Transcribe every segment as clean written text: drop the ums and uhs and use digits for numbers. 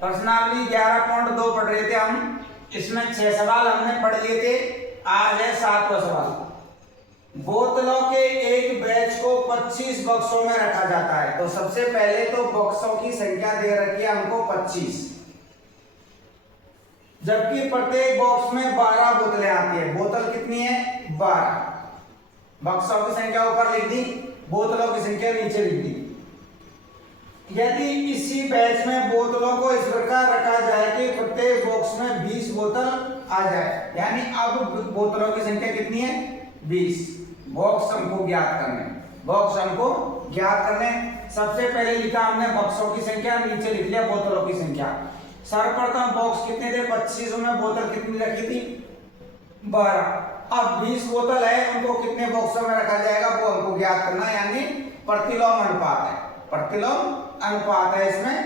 प्रश्नावली 11.2 पढ़ रहे थे हम, इसमें 6 सवाल हमने पढ़ लिए थे। आज है 7वां सवाल। बोतलों के एक बैच को 25 बक्सों में रखा जाता है। तो सबसे पहले तो बक्सों की संख्या दे रखी है हमको 25, जबकि प्रत्येक बॉक्स में 12 बोतलें आती है। बोतल कितनी है? 12। बक्सों की संख्या ऊपर लिख दी, बोतलों की संख्या नीचे लिख दी। यदि इसी बैच में बोतलों को इस प्रकार रखा जाए कि प्रत्येक बॉक्स में 20 बोतल आ जाए, यानी अब बोतलों की संख्या कितनी है? 20। बॉक्स हमको ज्ञात करने, बॉक्स हमको ज्ञात करने। सबसे पहले लिखा हमने बक्सों की संख्या, नीचे लिख लिया बोतलों की संख्या। सर्वप्रथम बॉक्स कितने थे? 25, में बोतल कितनी रखी थी? 12। अब 20 बोतल है, उनको कितने बॉक्सों में रखा जाएगा वो हमको ज्ञात करना है, यानी प्रतिलोम अनुपात है। प्रतिलोम अनुपात है इसमें।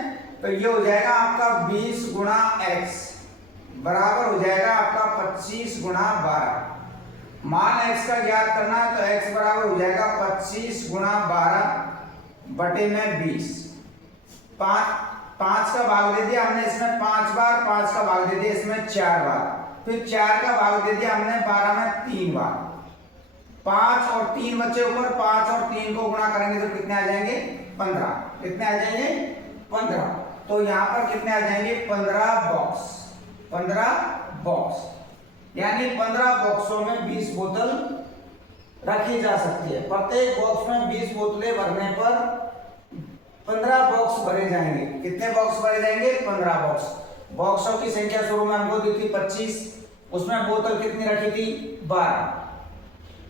तो ये हो जाएगा आपका 20 गुणा x बराबर हो जाएगा आपका 25 गुणा 12। मान x का ज्ञात करना है तो x बराबर हो जाएगा 25 गुणा 12 बटे में 20। 5 का भाग दे दिया हमने इसमें 5 बार, 5 का भाग दे दिया इसमें 4 बार, फिर 4 का भाग दे दिया हमने 12 में 3 बार। 5 और 3 बचे ऊपर, 5 और 3 को गुणा करेंगे तो कितने आ जाएंगे? 15। कितने आ जाएंगे? 15। तो यहाँ पर कितने आ जाएंगे? 15 बॉक्स। 15 बॉक्स, यानी 15 बॉक्सों में 20 बोतल रखी जा सकती है। प्रत्येक बॉक्स में 20 बोतलें भरने पर 15 बॉक्स भरे जाएंगे। कितने बॉक्स भरे जाएंगे? 15 बॉक्स। बॉक्सों की संख्या शुरू में हमको दी थी 25, उसमें बोतल कितनी रखी थी? 12।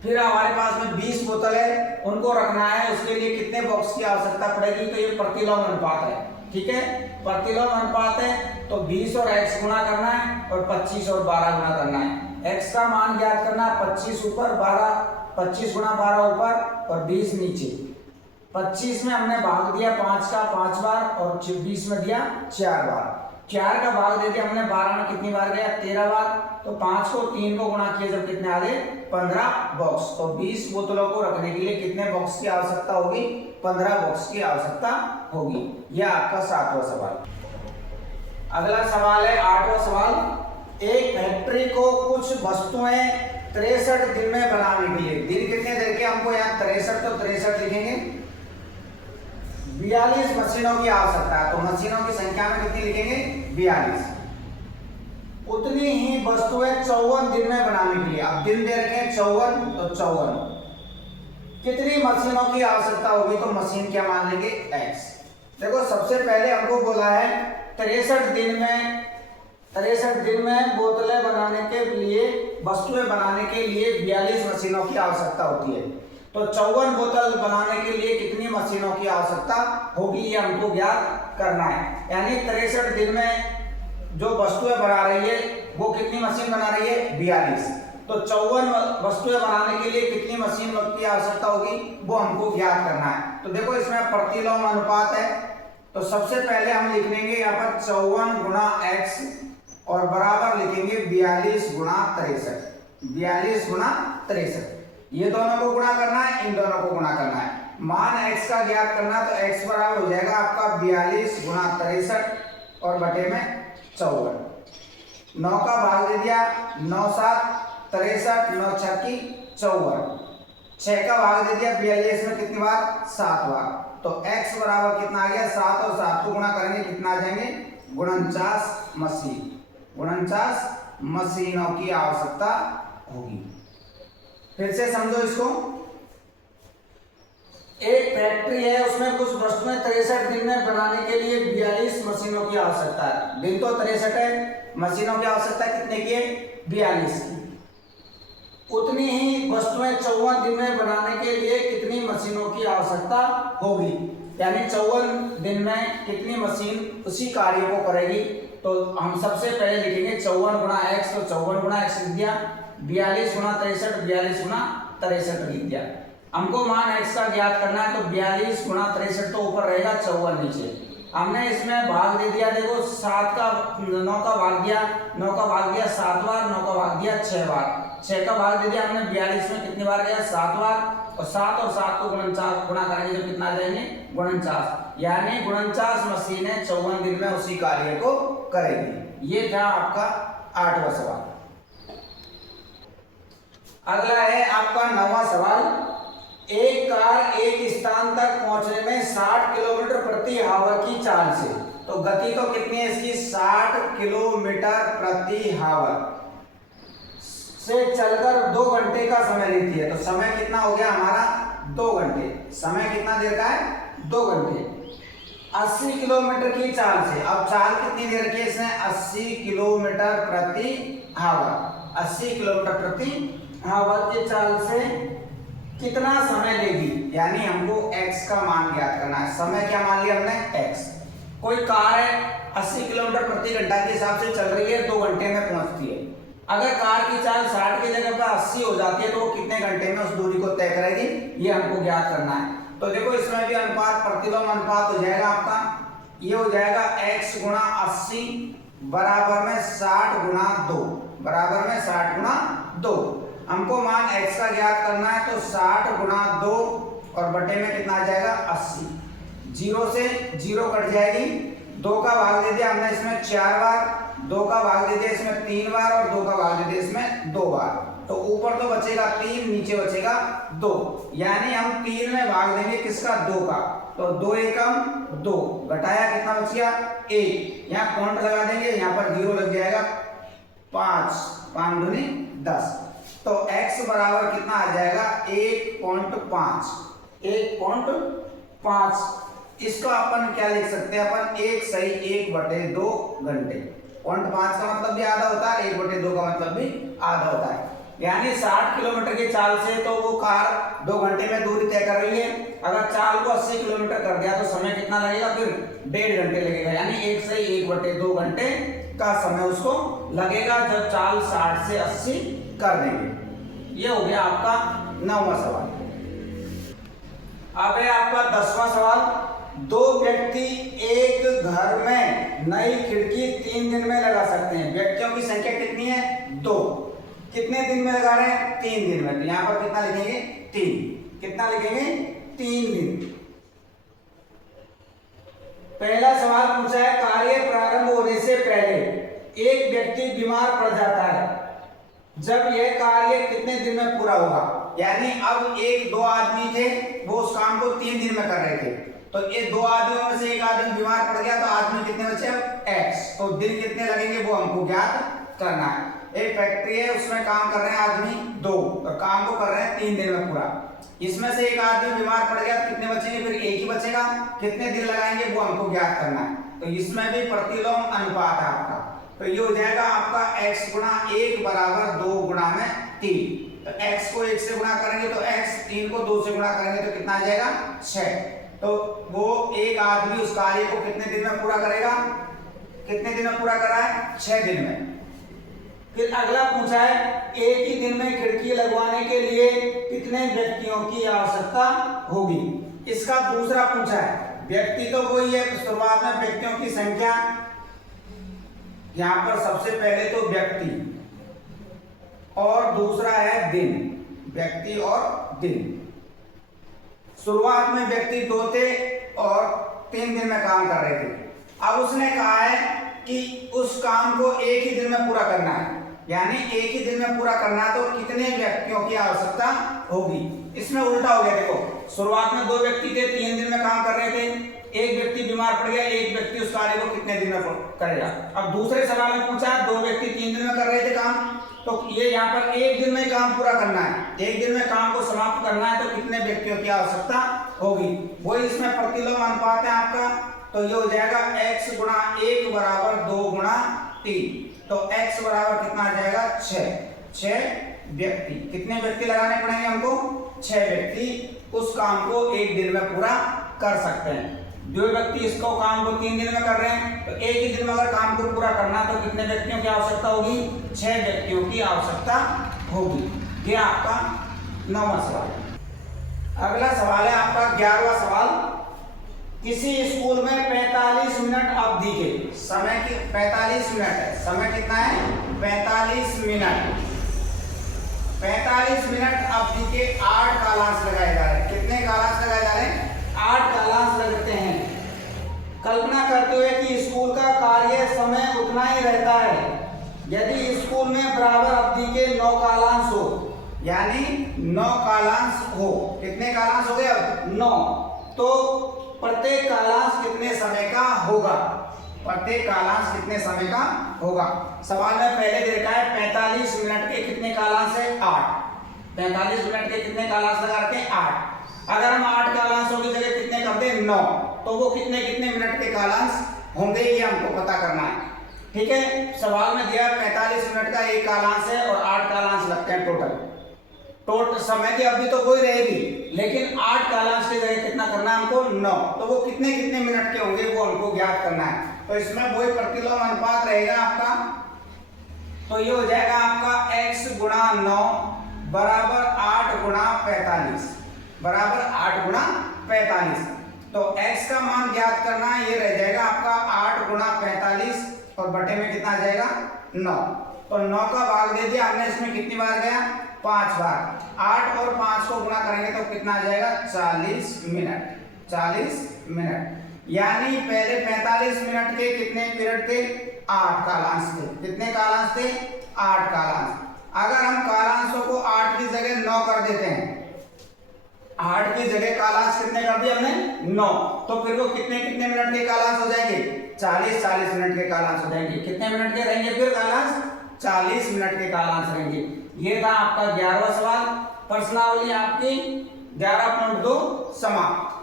फिर हमारे पास में 20 बोतल है, उनको रखना है, उसके लिए कितने बॉक्स की आवश्यकता पड़ेगी? तो ये प्रतिलोम अनुपात है। ठीक है, प्रतिलोम अनुपात है तो 20 और x गुणा करना है और 25 और 12 गुणा करना है। x का मान ज्ञात करना है, 25 ऊपर 12, 25 गुणा 12 ऊपर और 20 नीचे। 25 में हमने भाग दिया 5 का 5 बार और 20 में दिया 4 बार। 4 का भाग दे दिया हमने 12 में कितनी बार गया? 13 बार। तो 5 को 3 को गुणा किया जब कितने आ गए? 15 बॉक्स। तो 20 बोतलों को रखने के लिए कितने बॉक्स की आवश्यकता होगी? 15 बॉक्स की आवश्यकता होगी। यह आपका 7वां सवाल। अगला सवाल है 8वां सवाल। एक फैक्ट्री को कुछ वस्तुएं 63 दिन में बनाने के लिए, दिन कितने दे के हमको यहाँ 63, तो 63 लिखेंगे। 42 मशीनों की आवश्यकता है, तो मशीनों की संख्या में कितनी लिखेंगे? 42। उतनी ही वस्तुएं 54 दिन में बनाने के लिए, अब दिन दे रखे हैं 54, तो 54 कितनी मशीनों की आवश्यकता होगी? तो मशीन क्या मान लेंगे? x। देखो सबसे पहले हमको बोला है 63 दिन में बोतलें बनाने के लिए, वस्तुएं बनाने के लिए 42 मशीनों की आवश्यकता होती है। तो 54 बोतल बनाने के लिए कितनी मशीनों की आवश्यकता होगी, ये हमको ज्ञात करना है। यानी 63 दिन में जो वस्तुएं बना रही है वो कितनी मशीन बना रही है? 42। तो 54 वस्तुएं बनाने के लिए कितनी मशीन की आवश्यकता होगी वो हमको ज्ञात करना है। तो देखो इसमें प्रतिलोम अनुपात है, तो सबसे पहले हम लिख लेंगे यहाँ पर 54 गुणा x और बराबर लिखेंगे 42 गुणा 63। 42 गुणा 63, ये दोनों को गुणा करना है, इन दोनों को गुणा करना है। मान x का ज्ञात करना है, तो x बराबर हो जाएगा आपका 42 गुणा 63 और बटे में 54। 9 का भाग दे दिया, 9 7 63, 9 6 54। 6 का भाग दे दिया 42 में कितनी बार? 7 बार। तो x बराबर कितना आ गया? 7 और 7 को गुणा करेंगे कितना आ जाएंगे? 49 मशीन। 49 मशीनों की आवश्यकता होगी। फिर से समझो इसको। एक फैक्ट्री है, उसमें कुछ वस्तुएं 63 दिन में बनाने के लिए 42 मशीनों की आवश्यकता है। दिन तो 63 है, मशीनों की आवश्यकता कितने की है? 42 की। उतनी ही वस्तुएं 54 दिन में बनाने के लिए कितनी मशीनों की आवश्यकता होगी, यानी 54 दिन में कितनी मशीन उसी कार्य को करेगी। तो हम सबसे पहले लिखेंगे 54 गुणा x, तो 54 गुणा x लिख दिया, 42 गुणा 63, 42 गुणा 63 लिख दिया। हमको मान x का ज्ञात करना है, तो 42 गुणा 63 तो ऊपर रहेगा, 54 नीचे। हमने इसमें भाग दे दिया, देखो 9 का भाग दिया, 9 का भाग दिया 7 बार, 9 का भाग दिया 6 बार। 6 का भाग दे दिया हमने 42 में कितनी बार गया? 7 बार। और 7 और 7 को 49 गुणा करेंगे तो कितना आ जाएंगे? 49। यानी 49 मशीनें 54 दिन में उसी कार्य को करेगी। ये था आपका 8वां सवाल। अगला है आपका 9वां सवाल। एक कार एक स्थान तक पहुंचने में 60 किलोमीटर प्रति आवर की चाल से, तो गति तो कितनी है इसकी 60 किलोमीटर प्रति आवर से चलकर 2 घंटे का समय लेती है। तो समय कितना हो गया हमारा 2 घंटे। समय कितना देर का है 2 घंटे। 80 किलोमीटर की चाल से, अब चाल कितनी देर की है इसमें 80 किलोमीटर प्रति आवर, 80 किलोमीटर प्रति आवर की चाल से कितना समय लेगी, यानी हमको x का मान ज्ञात करना है। समय क्या मान लिया हमने x। कोई कार है 80 किलोमीटर प्रति घंटा के हिसाब से चल रही है, 2 घंटे में पहुंचती है। अगर कार की चाल 60 की जगह पर 80 हो जाती है तो वो कितने घंटे में उस दूरी को तय करेगी, ये हमको ज्ञात करना है। तो देखो इसमें भी अनुपात प्रतिलोम अनुपात हो जाएगा आपका, ये हो जाएगा x गुणा 80 बराबर में 60 गुणा 2, बराबर में 60 गुणा 2। हमको मान x का ज्ञात करना है, तो 60 गुणा 2 और बटे में कितना आ जाएगा 80। 0 से 0 कट जाएगी, 2 का भाग दे दिया हमने इसमें 4 बार, 2 का भाग दे दिया इसमें 3 बार और 2 का भाग दे दिया इसमें 2 बार। तो ऊपर तो बचेगा 3, नीचे बचेगा 2, यानी हम 3 में भाग देंगे किसका 2 का, तो 2 एकम 2, घटाया कितना बच गया 1। यहाँ पॉइंट लगा देंगे, यहाँ पर 0 लग जाएगा 5, 5 दूनी 10। तो x बराबर कितना आ जाएगा 1.5, 1.5। इसको अपन क्या लिख सकते हैं, अपन 1 सही 1/2 घंटे। 0.5 का मतलब भी आधा होता है, 1/2 का मतलब भी आधा होता है। यानी 60 किलोमीटर की चाल से तो वो कार 2 घंटे में दूरी तय कर रही है। अगर चाल को 80 किलोमीटर कर दिया तो समय कितना लगेगा, फिर 1.5 घंटे लगेगा। यानी 1 सही 1/2 घंटे का समय उसको लगेगा जब चाल 60 से 80 कर देंगे। ये हो गया आपका 9वां सवाल। अब है आपका 10वां सवाल। 2 व्यक्ति एक घर में नई खिड़की 3 दिन में लगा सकते हैं। व्यक्तियों की संख्या कितनी है 2। कितने दिन में लगा रहे हैं 3 दिन में। तो यहां पर कितना लिखेंगे 3। कितना लिखेंगे 3 दिन। पहला सवाल पूछा है, कार्य प्रारंभ होने से पहले एक व्यक्ति बीमार पड़ जाता है, जब यह कार्य कितने दिन में पूरा होगा। यानी अब 1-2 आदमी थे, वो उस काम को 3 दिन में कर रहे थे। तो ये 2 आदमियों में से एक आदमी बीमार पड़ गया, तो आदमी कितने बचे x, तो दिन कितने लगेंगे वो हमको ज्ञात करना है। एक फैक्ट्री है, उसमें काम कर रहे हैं आदमी 2, तो काम को कर रहे हैं 3 दिन में पूरा। इसमें से एक आदमी बीमार पड़ गया, तो कितने बचेंगे, फिर एक ही बचेगा। कितने दिन लगाएंगे वो हमको ज्ञात करना है। तो इसमें भी प्रतिलोम अनुपात है आपका। तो ये हो जाएगा आपका x गुणा 1 बराबर 2 गुणा में 3। तो x को 1 से गुणा करेंगे तो x, 3 को 2 से गुणा करेंगे तो कितना आ जाएगा 6। तो वो एक आदमी उस कार्य को कितने दिन में पूरा करेगा, कितने दिन में पूरा कर रहा है 6 दिन में। फिर अगला पूछा है, एक ही दिन में खिड़की लगवाने के लिए कितने व्यक्तियों की आवश्यकता होगी। इसका दूसरा पूछा है, व्यक्ति तो वही है, शुरुआत में व्यक्तियों की संख्या। यहां पर सबसे पहले तो व्यक्ति और दूसरा है दिन, व्यक्ति और दिन। शुरुआत में व्यक्ति 2 थे और 3 दिन में काम कर रहे थे। अब उसने कहा है कि उस काम को एक ही दिन में पूरा करना है, यानी एक ही दिन में पूरा करना है, तो कितने व्यक्तियों की आवश्यकता होगी। इसमें उल्टा हो गया, देखो शुरुआत में 2 व्यक्ति थे, 3 दिन में काम कर रहे थे। एक व्यक्ति बीमार पड़ गया, एक व्यक्ति उस कार्य को कितने दिन में करेगा। अब दूसरे सवाल में पूछा 2 व्यक्ति 3 दिन में कर रहे थे काम, तो ये यहाँ पर एक दिन में काम पूरा करना है, एक दिन में काम को समाप्त करना है, तो कितने व्यक्तियों की आवश्यकता होगी। वही इसमें प्रतिलोम अनुपात है आपका। तो ये हो जाएगा x गुणा 1 बराबर 2 गुणा 3। तो x बराबर कितना आ जाएगा 6 व्यक्ति। कितने व्यक्ति लगाने पड़ेंगे हमको 6 व्यक्ति उस काम को एक दिन में पूरा कर सकते हैं। 2 व्यक्ति इसको काम को 3 दिन में कर रहे हैं, तो एक ही दिन में अगर काम को पूरा करना तो कितने व्यक्तियों की आवश्यकता होगी 6 व्यक्तियों की आवश्यकता होगी। ये आपका 9वां सवाल। अगला सवाल है आपका 11वां सवाल। किसी स्कूल में 45 मिनट अवधि के समय की 45 मिनट है, समय कितना है 45 मिनट। 45 मिनट अवधि के 8 कालांश लगाए जा रहे हैं। कितने कालांश लगाए जा रहे हैं 8 कालांश लगते हैं। कल्पना करते हुए कि स्कूल का कार्य समय उतना ही रहता है यदि स्कूल में बराबर अवधि के 9 कालांश हो, यानी 9 कालांश हो। कितने कालांश हो गए अब? 9। तो प्रत्येक कालांश कितने समय का होगा? प्रत्येक कालांश कितने समय का होगा? सवाल में पहले दे रखा है 45 मिनट के कितने कालांश है? 8। 45 मिनट के कितने कालांश लगा रखे हैं? 8। अगर हम 8 कालांशों की जगह कितने कर दें? 9, तो वो कितने कितने मिनट के कालांश होंगे ये हमको पता करना है। ठीक है, सवाल में दिया 45 मिनट का एक कालांश है और 8 कालांश लगते हैं टोटल समय की अवधि तो वही रहेगी, लेकिन 8 कालांश की जगह कितना करना है हमको? 9। तो वो कितने कितने मिनट के होंगे वो हमको ज्ञात करना है। तो इसमें वही प्रतिलोम अनुपात रहेगा आपका। तो ये हो जाएगा आपका x गुणा 9 बराबर 8 गुणा 45 बराबर 8 गुणा 45। तो x का मान ज्ञात करना है, ये रह जाएगा आपका 8 गुणा 45 और बटे में कितना आ जाएगा? 9। तो 9 का भाग दे दिया हमने, इसमें कितनी बार गया? 5 बार। 8 और 5 को गुणा करेंगे तो कितना आ जाएगा? 40 मिनट। 40 मिनट यानी पहले 45 मिनट के कितने पीरियड थे? 8 कालांश थे। कितने कालांश थे? 8 कालांश। अगर हम कालांशों को 8 की जगह 9 कर देते हैं, 8 की जगह कालांश कितने कर दिए हमने? 9, तो फिर वो कितने कितने मिनट के कालांश हो जाएंगे? 40 मिनट के कालांश हो जाएंगे। कितने मिनट के रहेंगे फिर कालांश? 40 मिनट के कालांश रहेंगे। ये था आपका 11वां सवाल। प्रश्नावली आपकी 11.2 समाप्त।